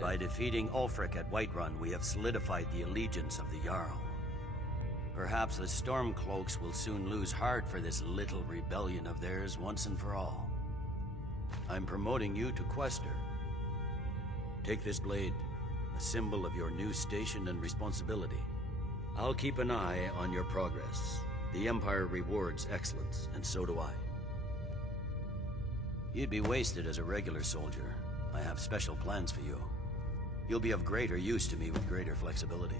By defeating Ulfric at Whiterun, we have solidified the allegiance of the Jarl. Perhaps the Stormcloaks will soon lose heart for this little rebellion of theirs once and for all. I'm promoting you to Quester. Take this blade, a symbol of your new station and responsibility. I'll keep an eye on your progress. The Empire rewards excellence, and so do I. You'd be wasted as a regular soldier. I have special plans for you. You'll be of greater use to me with greater flexibility.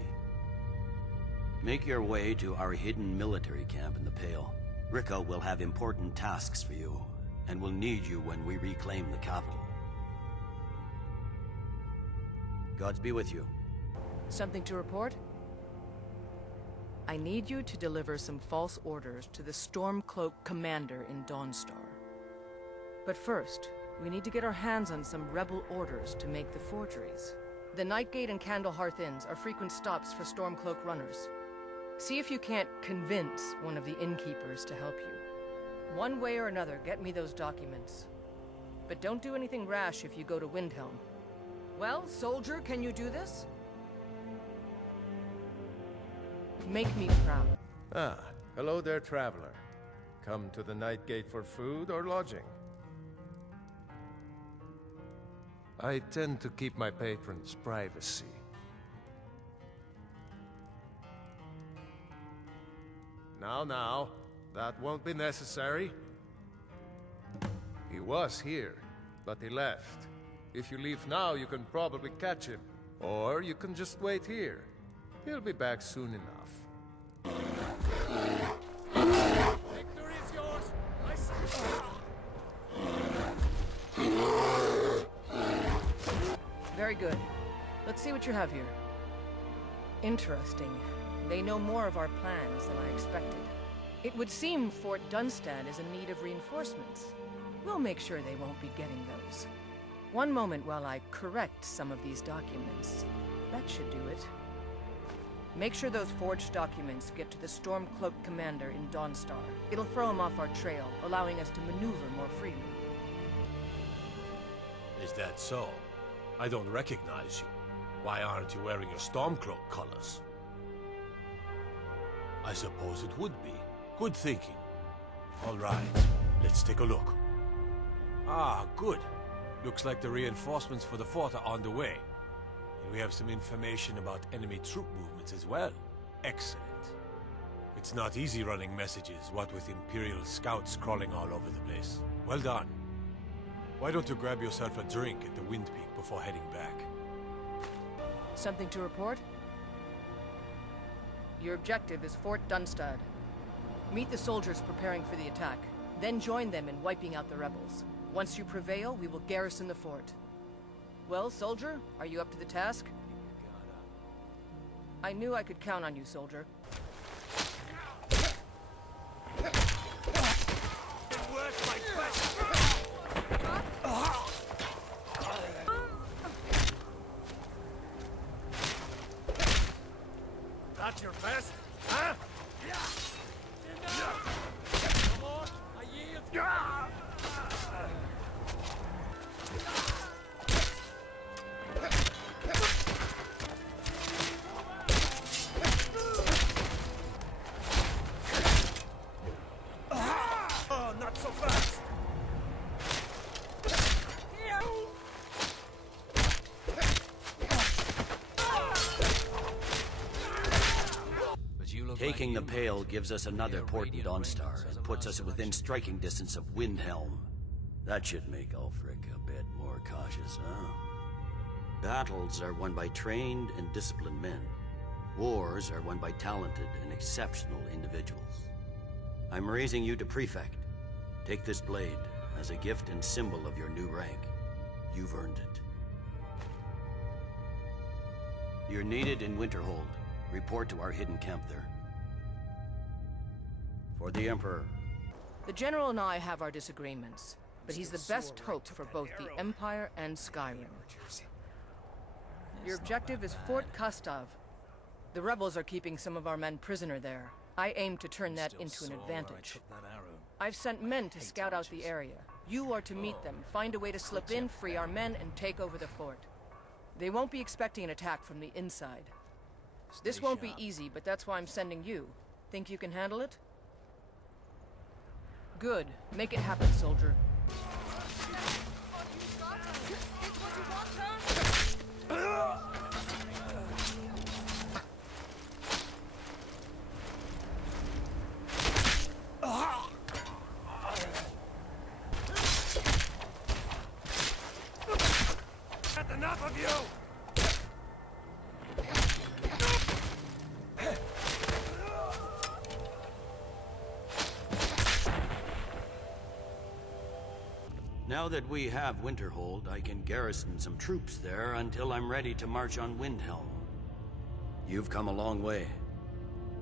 Make your way to our hidden military camp in the Pale. Rikke will have important tasks for you, and will need you when we reclaim the capital. Gods be with you. Something to report? I need you to deliver some false orders to the Stormcloak commander in Dawnstar. But first, we need to get our hands on some rebel orders to make the forgeries. The Nightgate and Candlehearth Inns are frequent stops for Stormcloak runners. See if you can't convince one of the innkeepers to help you. One way or another, get me those documents. But don't do anything rash if you go to Windhelm. Well, soldier, can you do this? Make me proud. Ah, hello there, traveler. Come to the Nightgate for food or lodging? I tend to keep my patrons' privacy. Now, that won't be necessary. He was here, but he left. If you leave now, you can probably catch him. Or you can just wait here. He'll be back soon enough. Victory is yours! Very good. Let's see what you have here. Interesting. They know more of our plans than I expected. It would seem Fort Dunstad is in need of reinforcements. We'll make sure they won't be getting those. One moment while I correct some of these documents. That should do it. Make sure those forged documents get to the Stormcloak commander in Dawnstar. It'll throw him off our trail, allowing us to maneuver more freely. Is that so? I don't recognize you. Why aren't you wearing your Stormcloak colors? I suppose it would be. Good thinking. All right, let's take a look. Ah, good. Looks like the reinforcements for the fort are on the way. And we have some information about enemy troop movements as well. Excellent. It's not easy running messages, what with Imperial scouts crawling all over the place. Well done. Why don't you grab yourself a drink at the Wind Peak before heading back? Something to report? Your objective is Fort Dunstad. Meet the soldiers preparing for the attack, then join them in wiping out the rebels. Once you prevail, we will garrison the fort. Well, soldier, are you up to the task? I knew I could count on you, soldier. That's your best, huh? Come on, I yield. Oh, not so fast. Taking the Pale gives us another port in Dawnstar and puts us within striking distance of Windhelm. That should make Ulfric a bit more cautious, huh? Battles are won by trained and disciplined men. Wars are won by talented and exceptional individuals. I'm raising you to Prefect. Take this blade as a gift and symbol of your new rank. You've earned it. You're needed in Winterhold. Report to our hidden camp there. For the Emperor. The General and I have our disagreements, but he's the best hope for both the Empire and Skyrim. Your objective is Fort Kastav. The rebels are keeping some of our men prisoner there. I aim to turn that into an advantage. I've sent men to scout out the area. You are to meet them, find a way to slip in, free our men, and take over the fort. They won't be expecting an attack from the inside. This won't be easy, but that's why I'm sending you. Think you can handle it? Good. Make it happen, soldier. That's enough of you! Now that we have Winterhold, I can garrison some troops there until I'm ready to march on Windhelm. You've come a long way.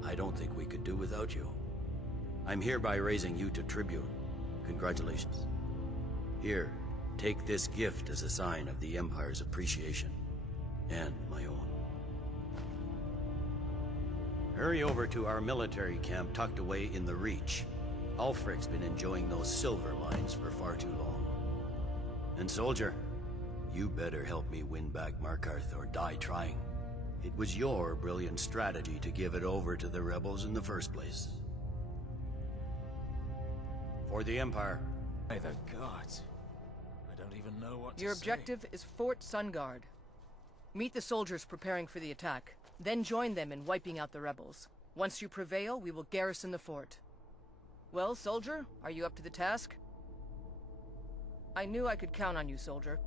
I don't think we could do without you. I'm hereby raising you to tribune. Congratulations. Here, take this gift as a sign of the Empire's appreciation. And my own. Hurry over to our military camp tucked away in the Reach. Ulfric's been enjoying those silver mines for far too long. And soldier, you better help me win back Markarth or die trying. It was your brilliant strategy to give it over to the rebels in the first place. For the Empire. By the gods. I don't even know what to Your say. objective is Fort Sungard. Meet the soldiers preparing for the attack, then join them in wiping out the rebels. Once you prevail, we will garrison the fort. Well, soldier, are you up to the task? I knew I could count on you, soldier.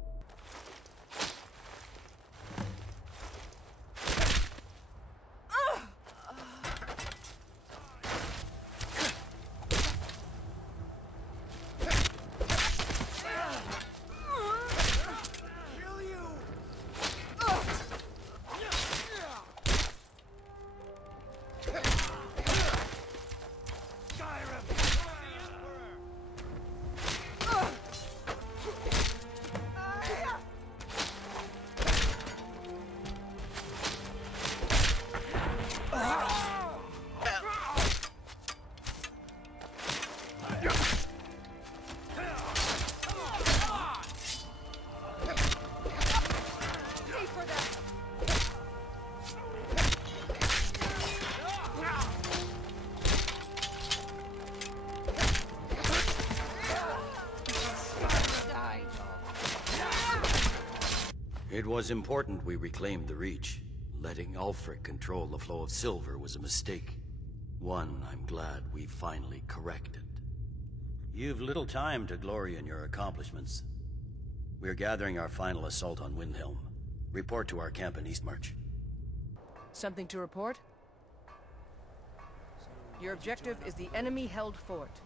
It was important we reclaimed the Reach. Letting Ulfric control the flow of silver was a mistake. One I'm glad we finally corrected. You've little time to glory in your accomplishments. We're gathering our final assault on Windhelm. Report to our camp in Eastmarch. Something to report? Your objective is the enemy-held fort.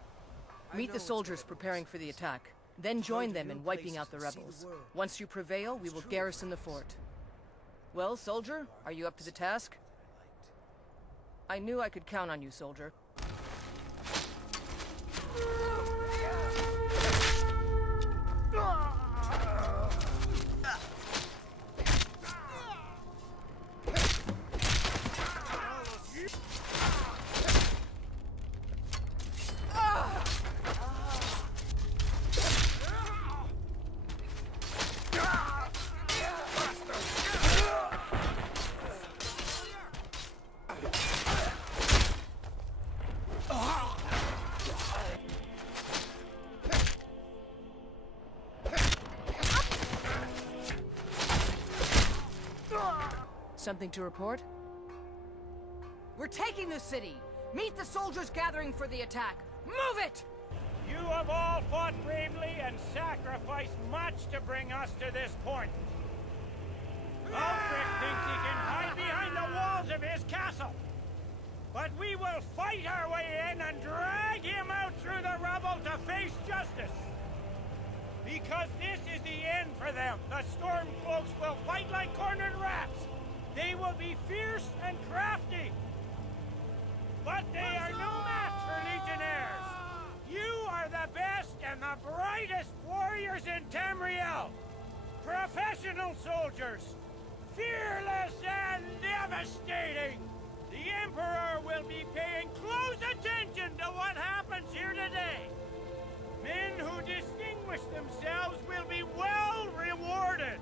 Meet the soldiers preparing for the attack, then join them in wiping out the rebels. Once you prevail, we will garrison the fort. Well, soldier, are you up to the task? I knew I could count on you, soldier. Something to report? We're taking the city! Meet the soldiers gathering for the attack! Move it! You have all fought bravely and sacrificed much to bring us to this point. Ulfric thinks he can hide behind the walls of his castle. But we will fight our way in and drag him out through the rubble to face justice. Because this is the end for them. The Stormcloaks will fight like cornered rats. They will be fierce and crafty. But they are no match for Legionnaires. You are the best and the brightest warriors in Tamriel. Professional soldiers. Fearless and devastating. The Emperor will be paying close attention to what happens here today. Men who distinguish themselves will be well rewarded.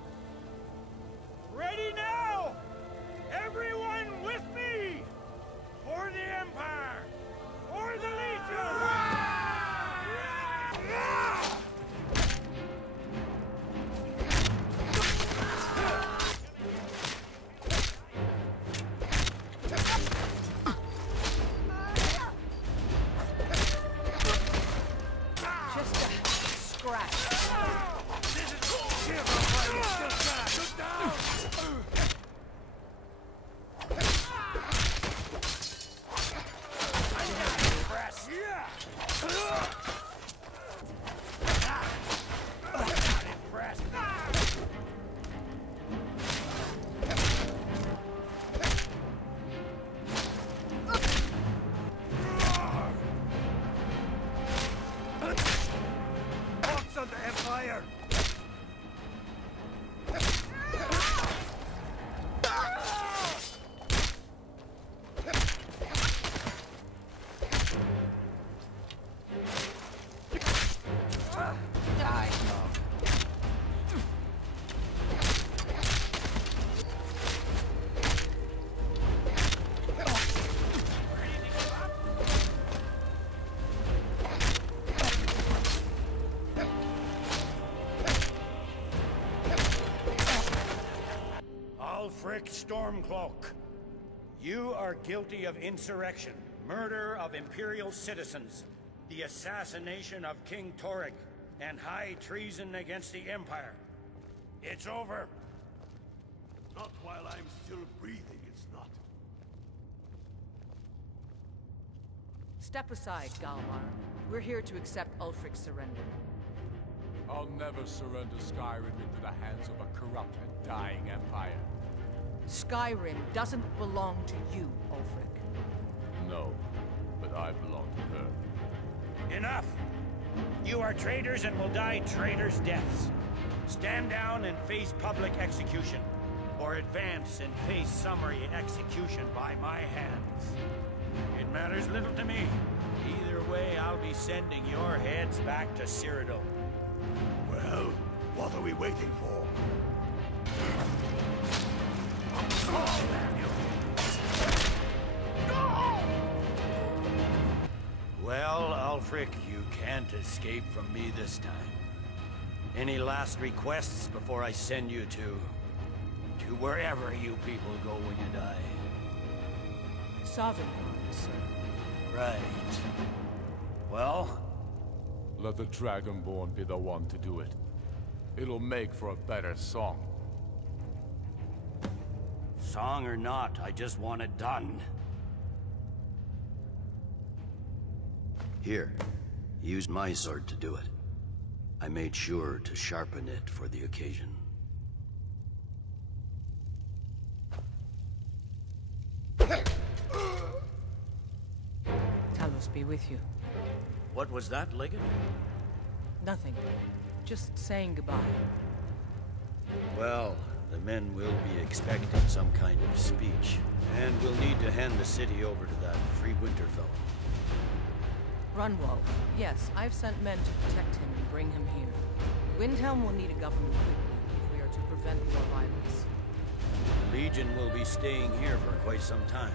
Ulfric Stormcloak. You are guilty of insurrection, murder of Imperial citizens, the assassination of King Torrig, and high treason against the Empire. It's over. Not while I'm still breathing, it's not. Step aside, Galmar. We're here to accept Ulfric's surrender. I'll never surrender Skyrim into the hands of a corrupt and dying empire. Skyrim doesn't belong to you, Ulfric. No, but I belong to her. Enough! You are traitors and will die traitors' deaths. Stand down and face public execution, or advance and face summary execution by my hands. It matters little to me. Either way, I'll be sending your heads back to Cyrodiil. Well, what are we waiting for? Well, Ulfric, you can't escape from me this time. Any last requests before I send you to wherever you people go when you die? Sovereign, sir. Right. Well? Let the Dragonborn be the one to do it. It'll make for a better song. Song or not, I just want it done. Here, use my sword to do it. I made sure to sharpen it for the occasion. Talos be with you. What was that, Legate? Nothing. Just saying goodbye. Well, the men will be expecting some kind of speech, and we'll need to hand the city over to that free winter fellow. Runwolf. Yes, I've sent men to protect him and bring him here. Windhelm will need a government quickly if we are to prevent more violence. The Legion will be staying here for quite some time.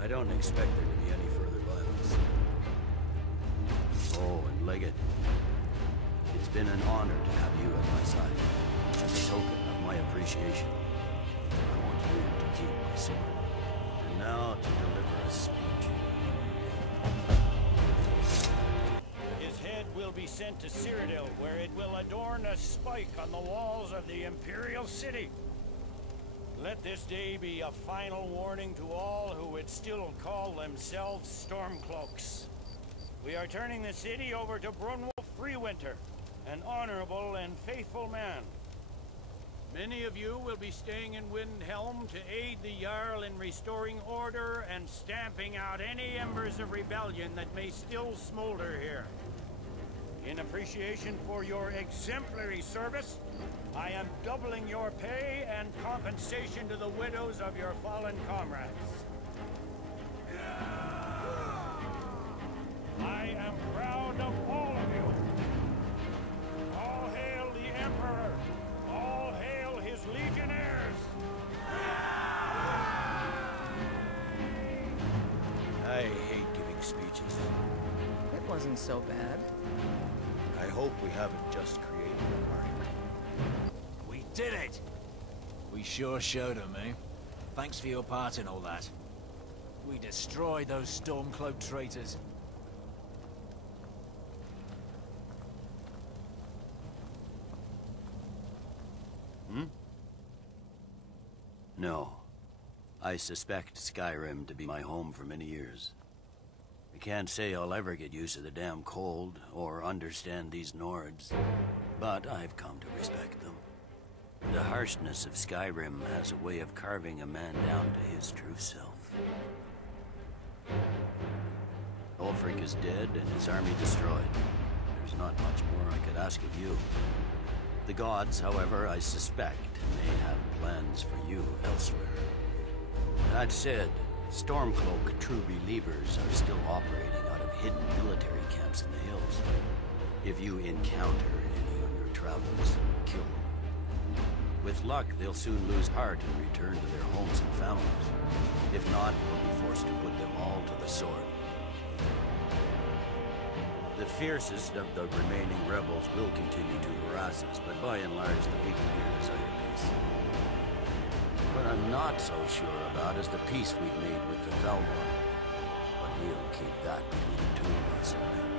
I don't expect there to be any further violence. Oh, and Legate, it's been an honor to have you at my side. As a token of my appreciation, I want you to keep my sword. And now to deliver a speech. His head will be sent to Cyrodiil, where it will adorn a spike on the walls of the Imperial City. Let this day be a final warning to all who would still call themselves Stormcloaks. We are turning the city over to Brunwulf Freewinter, an honorable and faithful man. Many of you will be staying in Windhelm to aid the Jarl in restoring order and stamping out any embers of rebellion that may still smolder here. In appreciation for your exemplary service, I am doubling your pay and compensation to the widows of your fallen comrades. I am proud of all of you. All hail the Emperor! All hail his legionnaires! I hate giving speeches. It wasn't so bad. I hope we haven't just created an argument. We did it! We sure showed them, eh? Thanks for your part in all that. We destroyed those Stormcloak traitors. No. I suspect Skyrim to be my home for many years. I can't say I'll ever get used to the damn cold, or understand these Nords, but I've come to respect them. The harshness of Skyrim has a way of carving a man down to his true self. Ulfric is dead and his army destroyed. There's not much more I could ask of you. The gods, however, I suspect, may have plans for you elsewhere. That said, Stormcloak true believers are still operating out of hidden military camps in the hills. If you encounter any on your travels, kill them. With luck, they'll soon lose heart and return to their homes and families. If not, we'll be forced to put them all to the sword. The fiercest of the remaining rebels will continue to harass us, but by and large, the people here desire peace. I'm not so sure about is the peace we've made with the Thalmor. But we'll keep that between the two of us, all right?